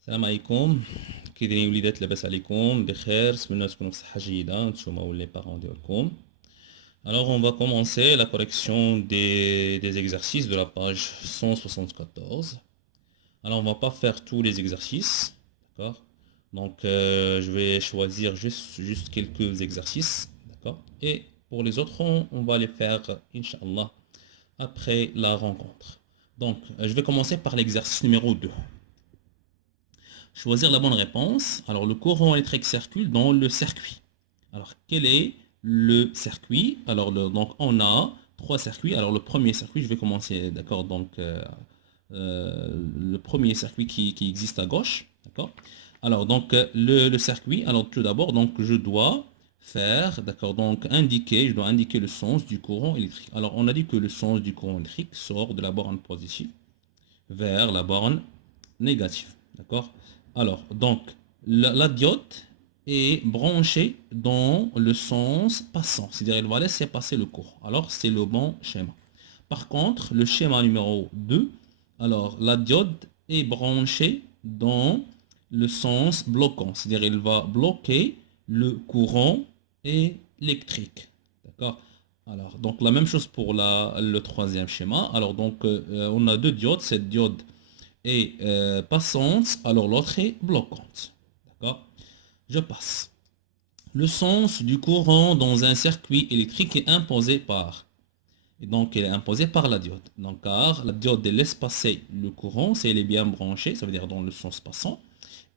السلام عليكم. كي دايرين وليدات؟ لاباس عليكم بخير؟ نتمنى تكونوا بصحة جيدة نتوما ولي بارون ديالكم. Alors on va commencer la correction des exercices de la page 174. Alors on va pas faire tous les exercices, d'accord? Donc je vais choisir juste quelques exercices, d'accord? Et pour les autres, on va les faire, Inch'Allah, après la rencontre. Donc je vais commencer par l'exercice numéro 2. Choisir la bonne réponse. Alors, le courant électrique circule dans le circuit. Alors, quel est le circuit? Alors, donc, on a trois circuits. Alors, le premier circuit, je vais commencer, d'accord? Donc, le premier circuit qui existe à gauche, d'accord? Alors, donc, le circuit, alors tout d'abord, donc, je dois faire, d'accord? Donc, je dois indiquer le sens du courant électrique. Alors, on a dit que le sens du courant électrique sort de la borne positive vers la borne négative, d'accord? Alors, donc, la diode est branchée dans le sens passant, c'est-à-dire elle va laisser passer le courant. Alors, c'est le bon schéma. Par contre, le schéma numéro 2, alors la diode est branchée dans le sens bloquant, c'est-à-dire elle va bloquer le courant électrique. D'accord? Alors, donc la même chose pour le troisième schéma. Alors, donc, on a deux diodes. Cette diode est passante, alors l'autre est bloquante. D'accord? Je passe. Le sens du courant dans un circuit électrique est imposé par. Et donc, elle est imposée par la diode. Donc, car la diode elle laisse passer le courant, si elle est bien branchée, ça veut dire dans le sens passant.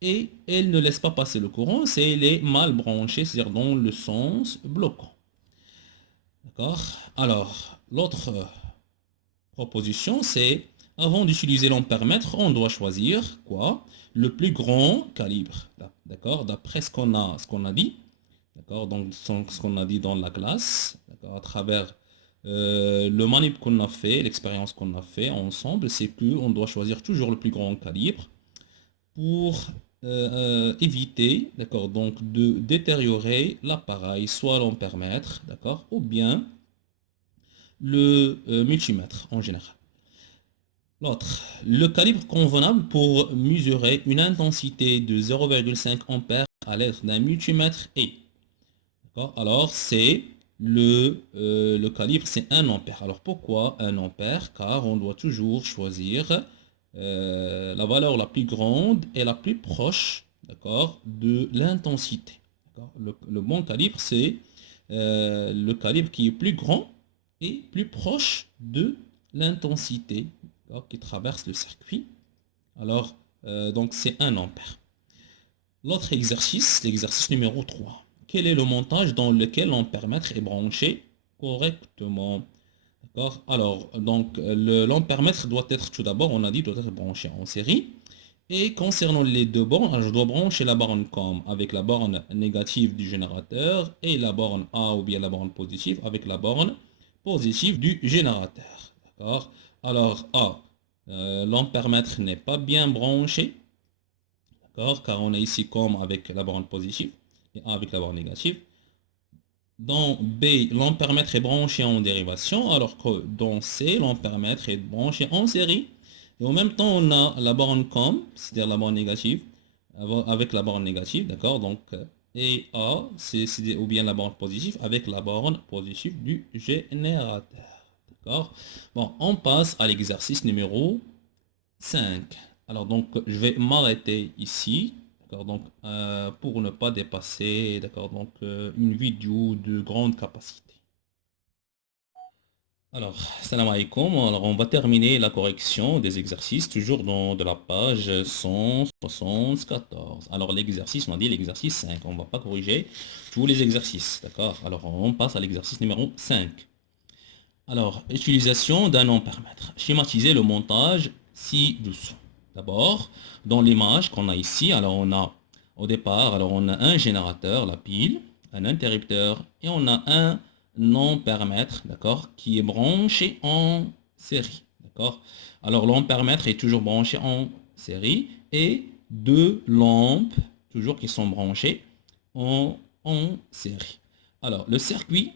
Et elle ne laisse pas passer le courant, si elle est mal branchée, c'est-à-dire dans le sens bloquant. D'accord? Alors, l'autre proposition, c'est avant d'utiliser l'ampèremètre, on doit choisir quoi? Le plus grand calibre. D'accord? D'après ce qu'on a dit. D'accord? Donc, ce qu'on a dit dans la classe, d'accord? À travers le manip qu'on a fait, l'expérience qu'on a fait ensemble, c'est qu'on doit choisir toujours le plus grand calibre pour éviter, d'accord, donc de détériorer l'appareil, soit l'ampèremètre, d'accord, ou bien le multimètre en général. L'autre, le calibre convenable pour mesurer une intensité de 0,5 ampères à l'aide d'un multimètre est. Alors, c'est le calibre, c'est 1 ampère. Alors, pourquoi 1 ampère? Car on doit toujours choisir la valeur la plus grande et la plus proche, d'accord, de l'intensité. Le bon calibre, c'est le calibre qui est plus grand et plus proche de l'intensité qui traverse le circuit. Alors, donc c'est 1 ampère. L'autre exercice, l'exercice numéro 3. Quel est le montage dans lequel l'ampèremètre est branché correctement? D'accord? Alors, donc, l'ampèremètre doit être, tout d'abord, on a dit, doit être branché en série. Et concernant les deux bornes, je dois brancher la borne COM avec la borne négative du générateur et la borne A ou bien la borne positive avec la borne positive du générateur. D'accord? Alors, A, l'ampèremètre n'est pas bien branché. D'accord? Car on est ici COM avec la borne positive et A avec la borne négative. Dans B, l'ampèremètre est branché en dérivation, alors que dans C, l'ampèremètre est branché en série. Et en même temps, on a la borne COM, c'est-à-dire la borne négative, avec la borne négative, d'accord? Donc, et A, ou bien la borne positive avec la borne positive du générateur. D'accord? Bon, on passe à l'exercice numéro 5. Alors, donc, je vais m'arrêter ici. D'accord, donc, pour ne pas dépasser, d'accord, donc, une vidéo de grande capacité. Alors, salam alaikum. Alors, on va terminer la correction des exercices, toujours dans de la page 174. Alors, l'exercice, on a dit l'exercice 5. On ne va pas corriger tous les exercices, d'accord? Alors, on passe à l'exercice numéro 5. Alors, utilisation d'un ampèremètre. Schématiser le montage ci-dessous. D'abord, dans l'image qu'on a ici, alors on a au départ, alors on a un générateur, la pile, un interrupteur et on a un ampèremètre, d'accord, qui est branché en série, d'accord. Alors l'ampèremètre est toujours branché en série et deux lampes toujours qui sont branchées en série. Alors le circuit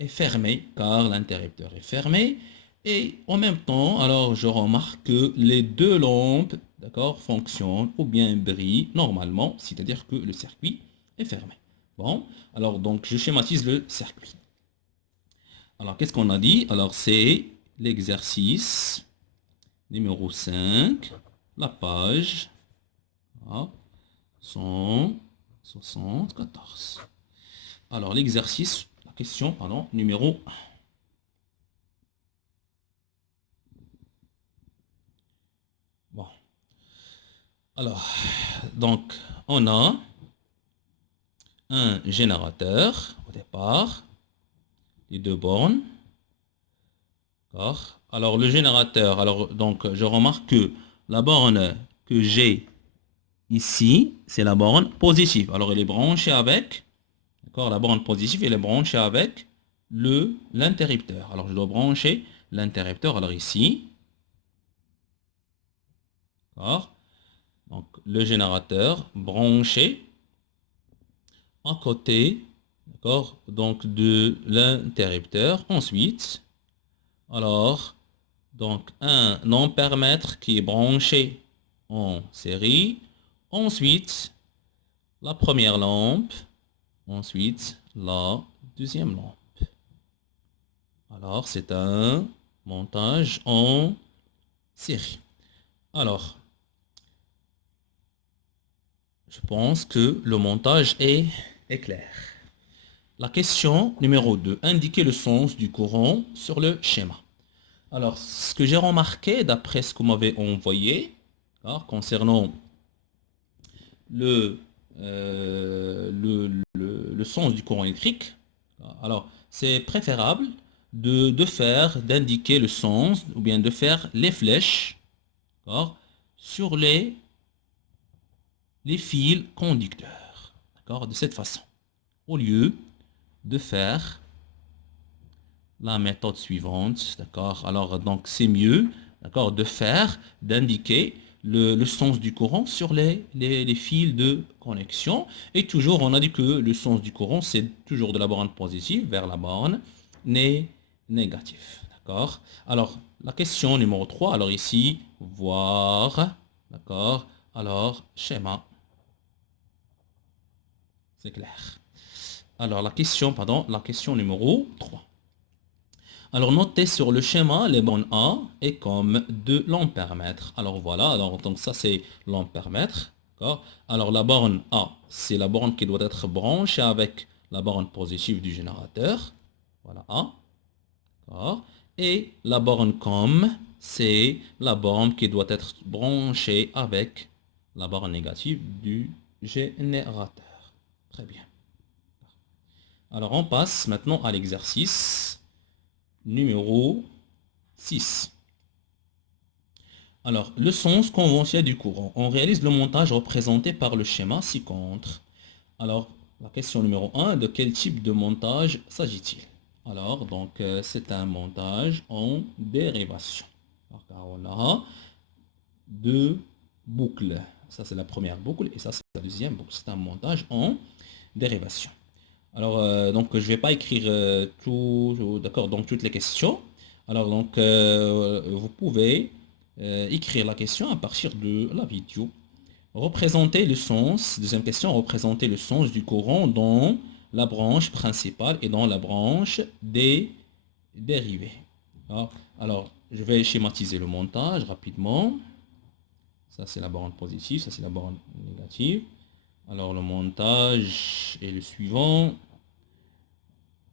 est fermé car l'interrupteur est fermé et en même temps, alors je remarque que les deux lampes d'accord, fonctionne ou bien brille normalement, c'est-à-dire que le circuit est fermé. Bon, alors donc je schématise le circuit. Alors qu'est-ce qu'on a dit? Alors c'est l'exercice numéro 5, la page 174. Alors l'exercice, la question, pardon, numéro 1. Bon, alors, donc on a un générateur au départ, les deux bornes. D'accord. Alors le générateur, alors donc je remarque que la borne que j'ai ici, c'est la borne positive. Alors elle est branchée avec, d'accord, la borne positive, elle est branchée avec l'interrupteur. Alors je dois brancher l'interrupteur. Alors ici, d'accord. Donc le générateur branché à côté, d'accord, donc de l'interrupteur. Ensuite, alors, donc un ampèremètre qui est branché en série. Ensuite, la première lampe. Ensuite, la deuxième lampe. Alors, c'est un montage en série. Alors, je pense que le montage est clair. La question numéro 2. Indiquer le sens du courant sur le schéma. Alors, ce que j'ai remarqué, d'après ce que vous m'avez envoyé, concernant le, le sens du courant électrique, alors c'est préférable d'indiquer le sens, ou bien de faire les flèches sur les fils conducteurs, de cette façon, au lieu de faire la méthode suivante, d'accord. Alors donc c'est mieux, d'accord, d'indiquer le sens du courant sur les fils de connexion. Et toujours, on a dit que le sens du courant, c'est toujours de la borne positive vers la borne négative, d'accord. Alors la question numéro 3, alors ici, voir, d'accord. Alors schéma, c'est clair. Alors la question numéro 3. Alors notez sur le schéma les bornes A et comme de l'ampèremètre. Alors voilà, alors donc ça c'est l'ampèremètre. Alors la borne A, c'est la borne qui doit être branchée avec la borne positive du générateur. Voilà A. Et la borne com, c'est la borne qui doit être branchée avec la borne négative du générateur. Très bien. Alors on passe maintenant à l'exercice numéro 6. Alors, le sens conventionnel du courant. On réalise le montage représenté par le schéma ci-contre. Alors, la question numéro 1, de quel type de montage s'agit-il? Alors, donc, c'est un montage en dérivation. Alors, on a deux boucles. Ça, c'est la première boucle et ça, c'est la deuxième boucle. C'est un montage en dérivation. Alors, donc, je ne vais pas écrire d'accord, donc toutes les questions. Alors, donc, vous pouvez écrire la question à partir de la vidéo. Représenter le sens, deuxième question, représenter le sens du courant dans la branche principale et dans la branche des dérivés. Alors, je vais schématiser le montage rapidement. Ça, c'est la borne positive, ça, c'est la borne négative. Alors, le montage est le suivant.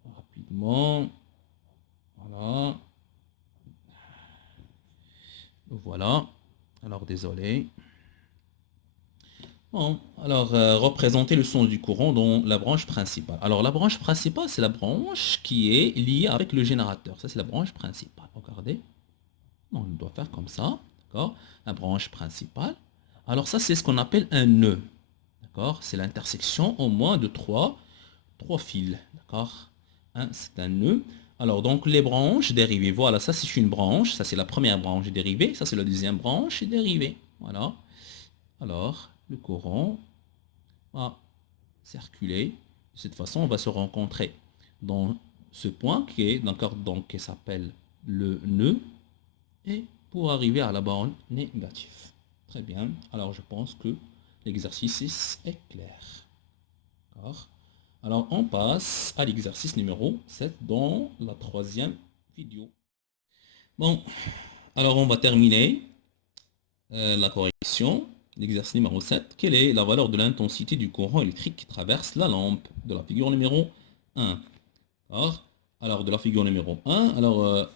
Rapidement. Voilà. Voilà. Alors, désolé. Bon, alors, représenter le sens du courant dans la branche principale. Alors, la branche principale, c'est la branche qui est liée avec le générateur. Ça, c'est la branche principale. Regardez. On doit faire comme ça. D'accord. La branche principale. Alors, ça, c'est ce qu'on appelle un nœud. D'accord. C'est l'intersection au moins de trois fils. D'accord. C'est un nœud. Alors, donc, les branches dérivées. Voilà, ça, c'est une branche. Ça, c'est la première branche dérivée. Ça, c'est la deuxième branche dérivée. Voilà. Alors, le courant va circuler. De cette façon, on va se rencontrer dans ce point qui est, d'accord, donc, qui s'appelle le nœud. Et pour arriver à la borne négative. Très bien. Alors, je pense que l'exercice est clair. D'accord. Alors, on passe à l'exercice numéro 7 dans la troisième vidéo. Bon, alors on va terminer la correction. L'exercice numéro 7. Quelle est la valeur de l'intensité du courant électrique qui traverse la lampe de la figure numéro 1? Alors, de la figure numéro 1, alors,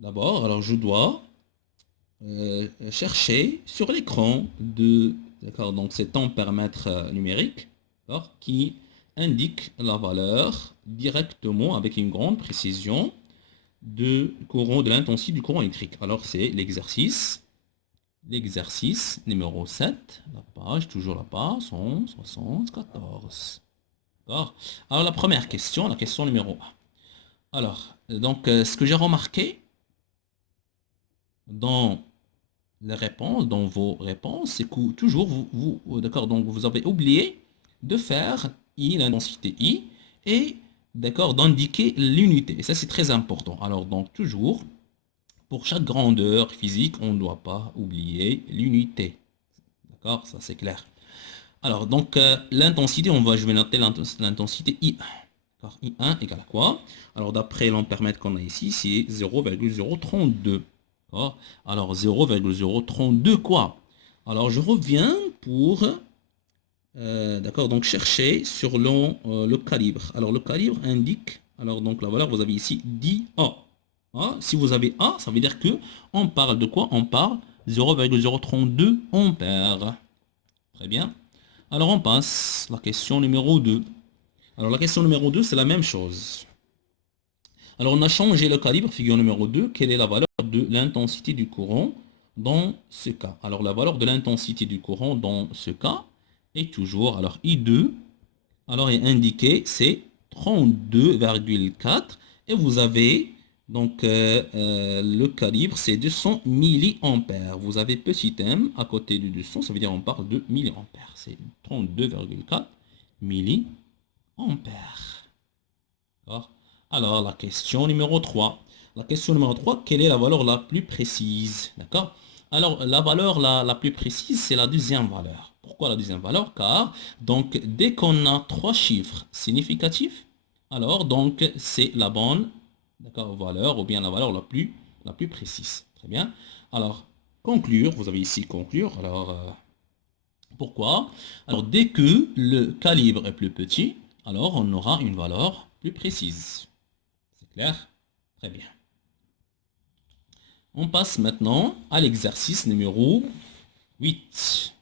d'abord, alors je dois chercher sur l'écran de, d'accord, donc cet ampèremètre numérique, qui indique la valeur directement avec une grande précision de courant, de l'intensité du courant électrique. Alors c'est l'exercice numéro 7, la page, toujours la page 174. D'accord. Alors la première question, la question numéro 1. Alors, donc ce que j'ai remarqué dans les réponses, dans vos réponses, c'est que toujours d'accord, donc vous avez oublié de faire I, l'intensité I, et d'accord, d'indiquer l'unité. Et ça c'est très important. Alors donc toujours, pour chaque grandeur physique, on ne doit pas oublier l'unité. D'accord, ça c'est clair. Alors donc l'intensité, je vais noter l'intensité I1. I1 égale à quoi? Alors d'après l'ampèremètre qu'on a ici, c'est 0,032. Alors 0,032 quoi? Alors je reviens pour d'accord, donc chercher sur le calibre. Alors le calibre indique, alors donc la valeur vous avez ici 10 A. Si vous avez A, ça veut dire que on parle de quoi? On parle 0,032 ampères. Très bien. Alors on passe à la question numéro 2. Alors la question numéro 2, c'est la même chose. Alors on a changé le calibre, figure numéro 2. Quelle est la valeur de l'intensité du courant dans ce cas? Alors la valeur de l'intensité du courant dans ce cas est toujours, alors I2, alors est indiqué, c'est 32,4 et vous avez donc le calibre, c'est 200 milliampères. Vous avez petit m à côté de 200, ça veut dire on parle de milliampères. C'est 32,4 milliampères. Alors, la question numéro 3. La question numéro 3, quelle est la valeur la plus précise? D'accord. Alors, la valeur la plus précise, c'est la deuxième valeur. Pourquoi la deuxième valeur? Car, donc, dès qu'on a trois chiffres significatifs, alors, donc, c'est la bonne, d'accord, valeur, ou bien la valeur la plus précise. Très bien. Alors, conclure, vous avez ici conclure. Alors, pourquoi? Alors, dès que le calibre est plus petit, alors on aura une valeur plus précise. C'est clair? Très bien. On passe maintenant à l'exercice numéro 8.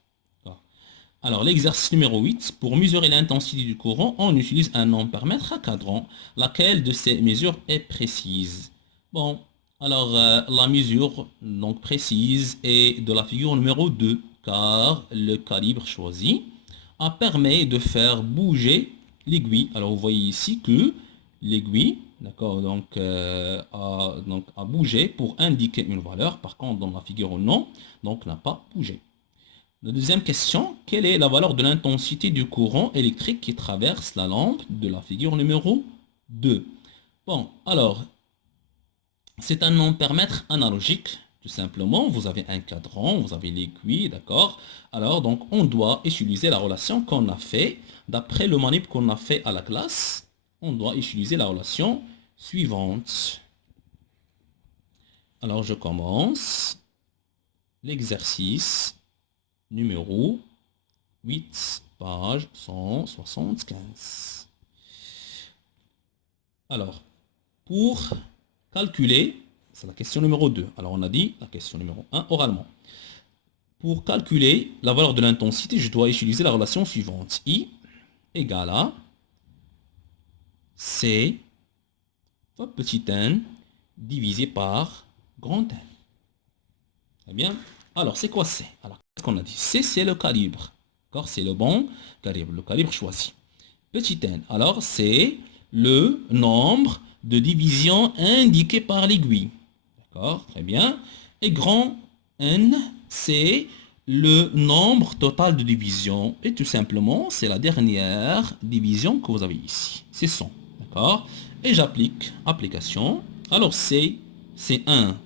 Alors, l'exercice numéro 8, pour mesurer l'intensité du courant, on utilise un ampèremètre à cadran. Laquelle de ces mesures est précise? Bon, alors la mesure donc précise est de la figure numéro 2, car le calibre choisi permet de faire bouger l'aiguille. Alors, vous voyez ici que l'aiguille, d'accord, donc, a bougé pour indiquer une valeur. Par contre, dans la figure non, donc n'a pas bougé. La deuxième question, quelle est la valeur de l'intensité du courant électrique qui traverse la lampe de la figure numéro 2? Bon, alors, c'est un ampèremètre analogique, tout simplement. Vous avez un cadran, vous avez l'aiguille, d'accord? Alors, donc, on doit utiliser la relation qu'on a fait. D'après le manip qu'on a fait à la classe, on doit utiliser la relation suivante. Alors, je commence l'exercice numéro 8, page 175. Alors, pour calculer, c'est la question numéro 2. Alors, on a dit la question numéro 1 oralement. Pour calculer la valeur de l'intensité, je dois utiliser la relation suivante. I égale à C, petit n, divisé par grand N. Très bien. Alors, c'est quoi C? Alors, qu'est-ce qu'on a dit? C, c'est le calibre. D'accord? C'est le bon calibre, le calibre choisi. Petit n, alors c'est le nombre de divisions indiquées par l'aiguille. D'accord? Très bien. Et grand N, c'est le nombre total de divisions. Et tout simplement, c'est la dernière division que vous avez ici. C'est 100. D'accord? Et j'applique application. Alors c'est 1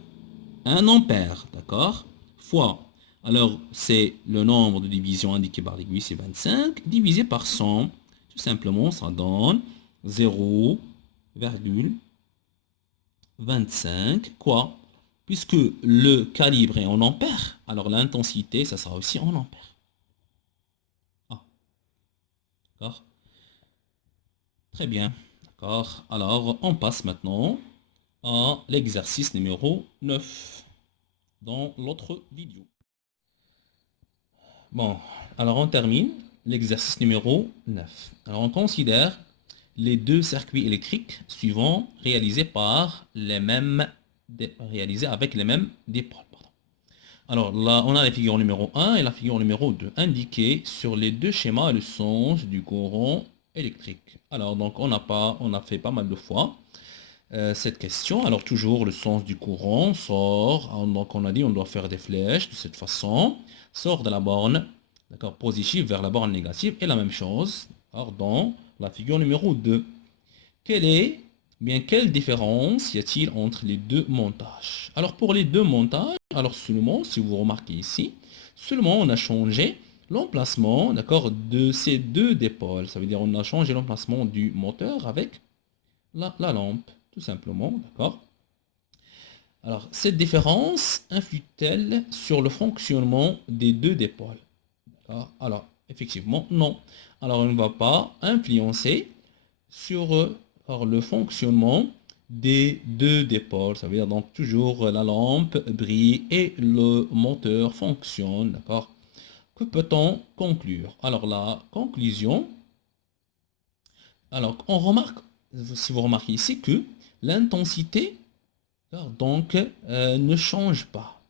ampère, d'accord, fois, alors c'est le nombre de divisions indiqué par l'aiguille, c'est 25, divisé par 100. Tout simplement, ça donne 0,25, quoi? Puisque le calibre est en ampères, alors l'intensité, ça sera aussi en ampères. Ah, d'accord? Très bien, d'accord. Alors, on passe maintenant à l'exercice numéro 9 dans l'autre vidéo. Bon, alors on termine l'exercice numéro 9. Alors on considère les deux circuits électriques suivants réalisés avec les mêmes dipôles. Alors là, on a la figure numéro 1 et la figure numéro 2 indiquées sur les deux schémas le sens du courant électrique. Alors donc on a fait pas mal de fois cette question. Alors toujours le sens du courant sort, donc on a dit on doit faire des flèches de cette façon, sort de la borne, d'accord, positive vers la borne négative, et la même chose alors, dans la figure numéro 2. Quelle différence y a-t-il entre les deux montages? Alors pour les deux montages, alors seulement, si vous remarquez ici, seulement on a changé l'emplacement, d'accord, de ces deux dipôles. Ça veut dire on a changé l'emplacement du moteur avec la lampe, tout simplement, d'accord? Alors, cette différence influe-t-elle sur le fonctionnement des deux dipôles? Alors, effectivement, non. Alors, elle ne va pas influencer sur le fonctionnement des deux dipôles. Ça veut dire donc toujours la lampe brille et le moteur fonctionne, d'accord? Que peut-on conclure? Alors, la conclusion, alors, on remarque, si vous remarquez ici, que l'intensité donc ne change pas.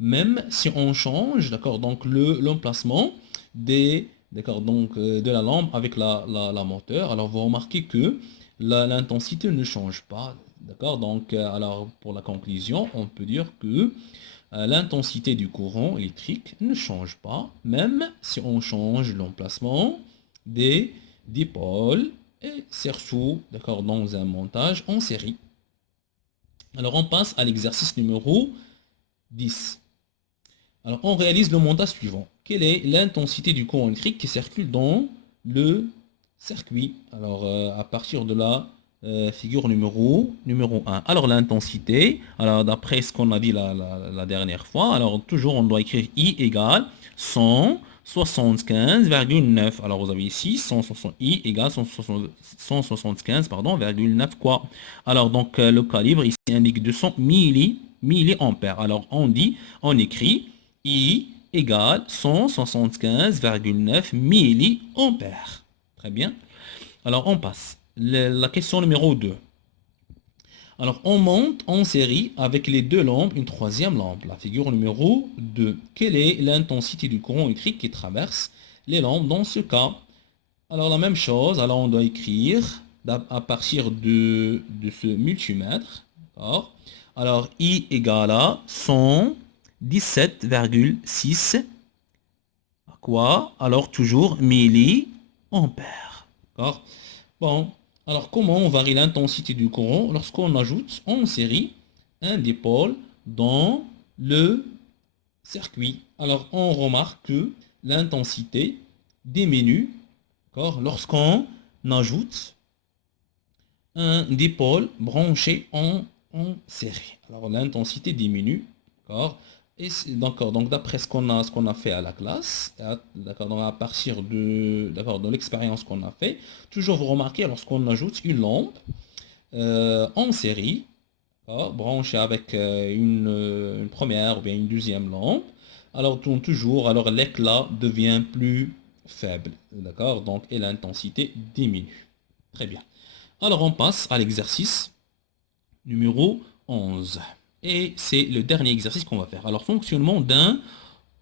Même si on change, d'accord, donc l'emplacement de la lampe avec la moteur, alors vous remarquez que l'intensité ne change pas, d'accord. Donc alors pour la conclusion, on peut dire que l'intensité du courant électrique ne change pas, même si on change l'emplacement des dipôles et surtout, d'accord, dans un montage en série. Alors on passe à l'exercice numéro 10. Alors on réalise le montage suivant. Quelle est l'intensité du courant électrique qui circule dans le circuit? Alors à partir de la figure numéro 1. Alors l'intensité, alors d'après ce qu'on a dit la dernière fois, alors toujours on doit écrire I égale 175,9. Alors vous avez ici 160 I égale 175, pardon, 9 quoi. Alors donc le calibre ici indique 200 milliampères. Alors on écrit I égale 175,9 milliampères. Très bien. Alors, on passe. La question numéro 2. Alors, on monte en série avec les deux lampes une troisième lampe. La figure numéro 2. Quelle est l'intensité du courant électrique qui traverse les lampes dans ce cas? Alors, la même chose. Alors, on doit écrire à partir de ce multimètre. Alors, I égale à 117,6 quoi? Alors, toujours milliampères. D'accord? Bon, alors comment on varie l'intensité du courant lorsqu'on ajoute en série un dipôle dans le circuit? Alors, on remarque que l'intensité diminue, d'accord, lorsqu'on ajoute un dipôle branché en série. Alors, l'intensité diminue, d'accord? Et d'accord, donc d'après ce qu'on a fait à la classe, d'accord, donc à partir de l'expérience qu'on a fait, toujours vous remarquez lorsqu'on ajoute une lampe en série, branchée avec une première ou bien une deuxième lampe, alors toujours, alors l'éclat devient plus faible, d'accord, donc et l'intensité diminue. Très bien. Alors on passe à l'exercice numéro 11. Et c'est le dernier exercice qu'on va faire. Alors, fonctionnement d'un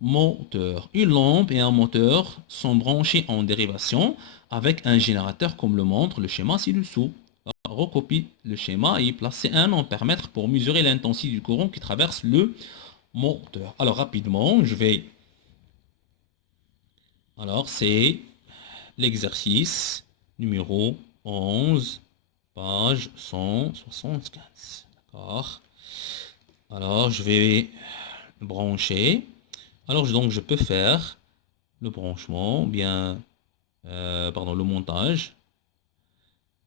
moteur. Une lampe et un moteur sont branchés en dérivation avec un générateur comme le montre le schéma ci-dessous. Recopie le schéma et placer un ampèremètre pour mesurer l'intensité du courant qui traverse le moteur. Alors, rapidement, Alors, c'est l'exercice numéro 11, page 175. D'accord. Alors, je vais branché. Alors donc je peux faire le branchement, ou bien pardon, le montage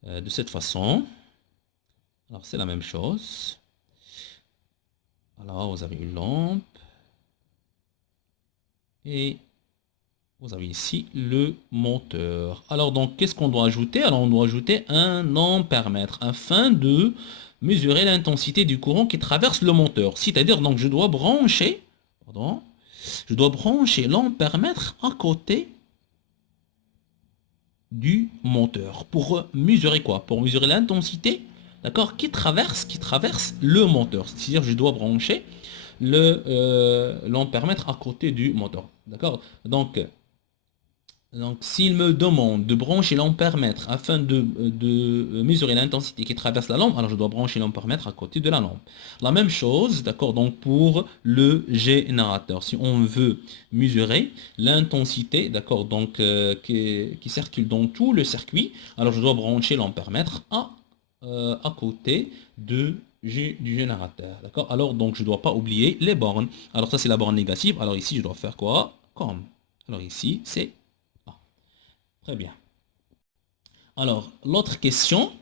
de cette façon. Alors c'est la même chose. Alors vous avez une lampe et vous avez ici le monteur. Alors donc qu'est-ce qu'on doit ajouter? Alors on doit ajouter un ampèremètre afin de mesurer l'intensité du courant qui traverse le monteur. C'est-à-dire donc je dois brancher, pardon, je dois brancher l'ampèremètre à côté du monteur. Pour mesurer quoi? Pour mesurer l'intensité, d'accord, qui traverse le monteur. C'est-à-dire je dois brancher l'ampèremètre à côté du moteur. D'accord? Donc, s'il me demande de brancher l'ampèremètre afin de mesurer l'intensité qui traverse la lampe, alors je dois brancher l'ampèremètre à côté de la lampe. La même chose, d'accord, donc pour le générateur. Si on veut mesurer l'intensité, d'accord, donc qui circule dans tout le circuit, alors je dois brancher l'ampèremètre à côté du générateur. D'accord? Alors, donc, je ne dois pas oublier les bornes. Alors, ça, c'est la borne négative. Alors, ici, je dois faire quoi? Comme. Alors, ici, c'est A. Très bien. Alors, l'autre question.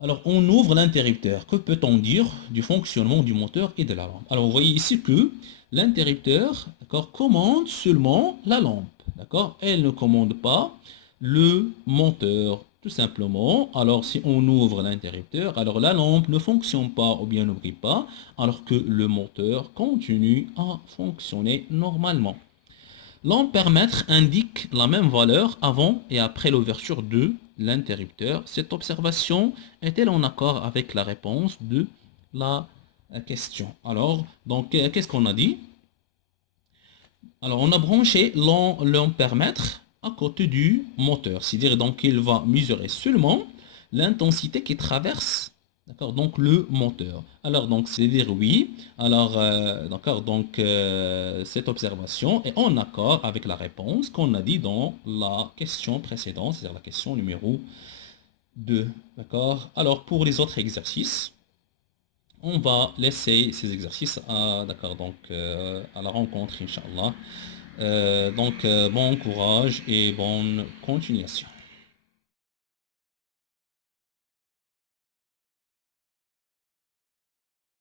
Alors, on ouvre l'interrupteur. Que peut-on dire du fonctionnement du moteur et de la lampe? Alors, vous voyez ici que l'interrupteur, d'accord, commande seulement la lampe. D'accord? Elle ne commande pas le moteur, tout simplement. Alors, si on ouvre l'interrupteur, alors la lampe ne fonctionne pas ou bien ne brille pas, alors que le moteur continue à fonctionner normalement. L'ampèremètre indique la même valeur avant et après l'ouverture de l'interrupteur. Cette observation est-elle en accord avec la réponse de la question? Alors, donc, qu'est-ce qu'on a dit? Alors, on a branché l'ampèremètre à côté du moteur. C'est-à-dire, donc, il va mesurer seulement l'intensité qui traverse, d'accord, donc le moteur. Alors, donc, c'est-à-dire oui. Alors, d'accord, donc, cette observation est en accord avec la réponse qu'on a dit dans la question précédente, c'est-à-dire la question numéro 2. D'accord? Alors, pour les autres exercices, on va laisser ces exercices à, d'accord, donc, à la rencontre, Inch'Allah. Donc, bon courage et bonne continuation.